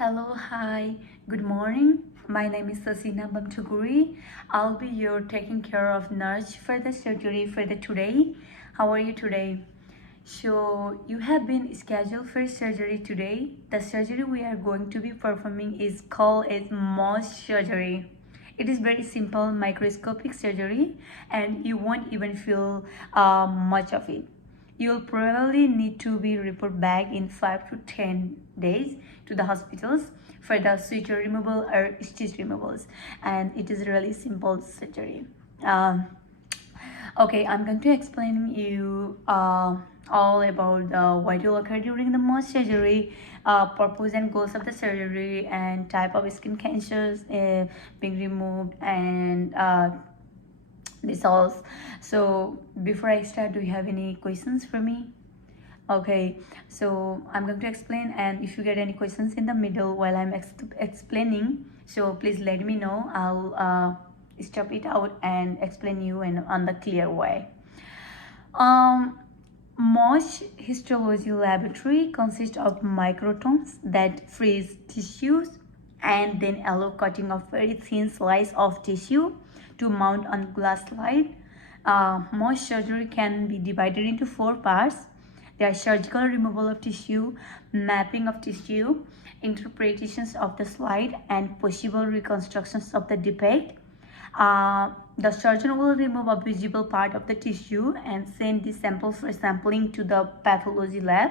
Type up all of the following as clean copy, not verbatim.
Hello, hi, good morning. My name is Sasina Bamtuguri. I'll be your taking care of nurse for the surgery for the today. How are you today? So you have been scheduled for surgery today. The surgery we are going to be performing is called as Mohs surgery. It is very simple microscopic surgery and you won't even feel much of it. You'll probably need to be reported back in 5 to 10 days to the hospitals for the suture removal or stitch removals, and it is really simple surgery. Okay, I'm going to explain you all about what will occur during the Mohs surgery, purpose and goals of the surgery, and type of skin cancers being removed, and results. So before I start, do you have any questions for me? Okay, so I'm going to explain, and if you get any questions in the middle while I'm explaining, so please let me know. I'll stop it out and explain you in on the clear way. Mohs histology laboratory consists of microtomes that freeze tissues and then allow cutting of very thin slice of tissue to mount on glass slide. Mohs surgery can be divided into 4 parts. There are surgical removal of tissue, mapping of tissue, interpretations of the slide, and possible reconstructions of the defect. The surgeon will remove a visible part of the tissue and send the sample for sampling to the pathology lab.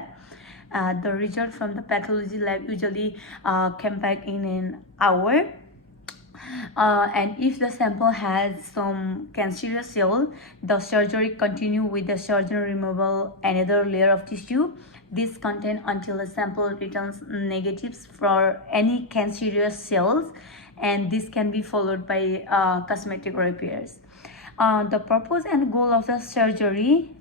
The result from the pathology lab usually came back in an hour. And if the sample has some cancerous cell, the surgery continue with the surgeon removal another layer of tissue. This content until the sample returns negatives for any cancerous cells, and this can be followed by cosmetic repairs. The purpose and goal of the surgery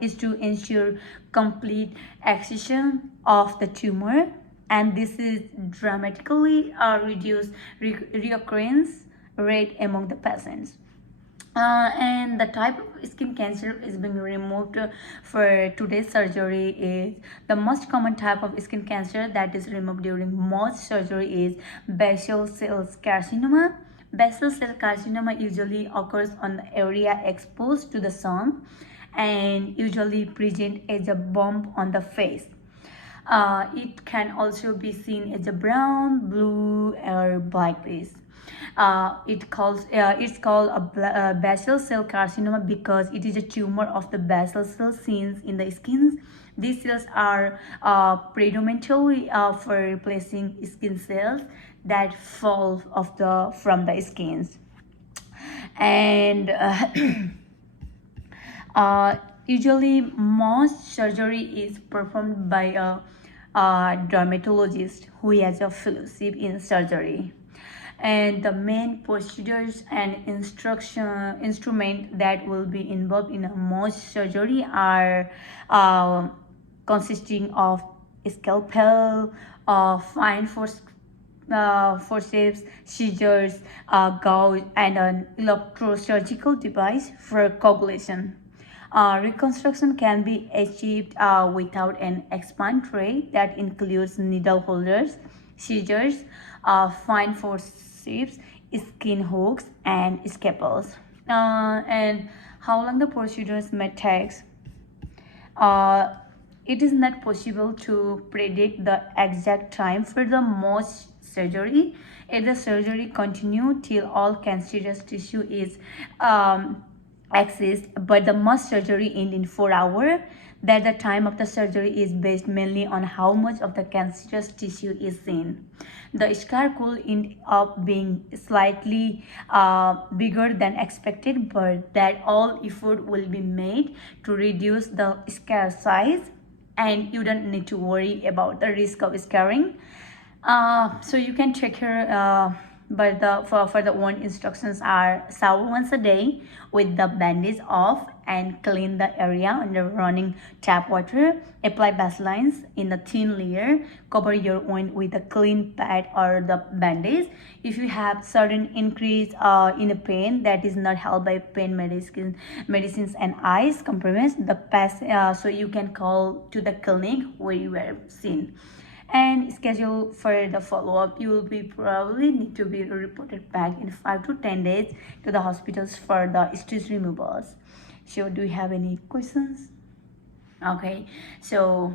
is to ensure complete excision of the tumor, and this is dramatically reduce reoccurrence rate among the patients. And the type of skin cancer is being removed for today's surgery is the most common type of skin cancer that is removed during Mohs surgery is basal cell carcinoma. Basal cell carcinoma usually occurs on the area exposed to the sun and usually present as a bump on the face. It can also be seen as a brown, blue, or black piece. It's called a basal cell carcinoma because it is a tumor of the basal cell seen in the skin. These cells are predominantly for replacing skin cells that fall from the skins, and usually most surgery is performed by a dermatologist who has a fellowship in surgery, and the main procedures and instrument that will be involved in a Mohs surgery are consisting of scalpel, fine forceps, scissors, gauge, and an electrosurgical device for coagulation. Reconstruction can be achieved without an expand tray that includes needle holders, scissors, fine forceps, skin hooks, and scalpels. And how long the procedures may take? It is not possible to predict the exact time for the Mohs surgery. If the surgery continue till all cancerous tissue is exist, but the Mohs surgery end in 4 hours, that the time of the surgery is based mainly on how much of the cancerous tissue is seen. The scar could end up being slightly bigger than expected, but that all effort will be made to reduce the scar size, and you don't need to worry about the risk of scarring. So you can check here, but for the one instructions are shower once a day with the bandage off and clean the area under running tap water. Apply Vaselines in a thin layer. Cover your wound with a clean pad or the bandage. If you have sudden increase in a pain that is not helped by pain medicines and ice compresses, so you can call to the clinic where you were seen. and schedule for the follow-up. You will be probably need to be reported back in 5 to 10 days to the hospitals for the stitch removals. So do you have any questions? Okay, so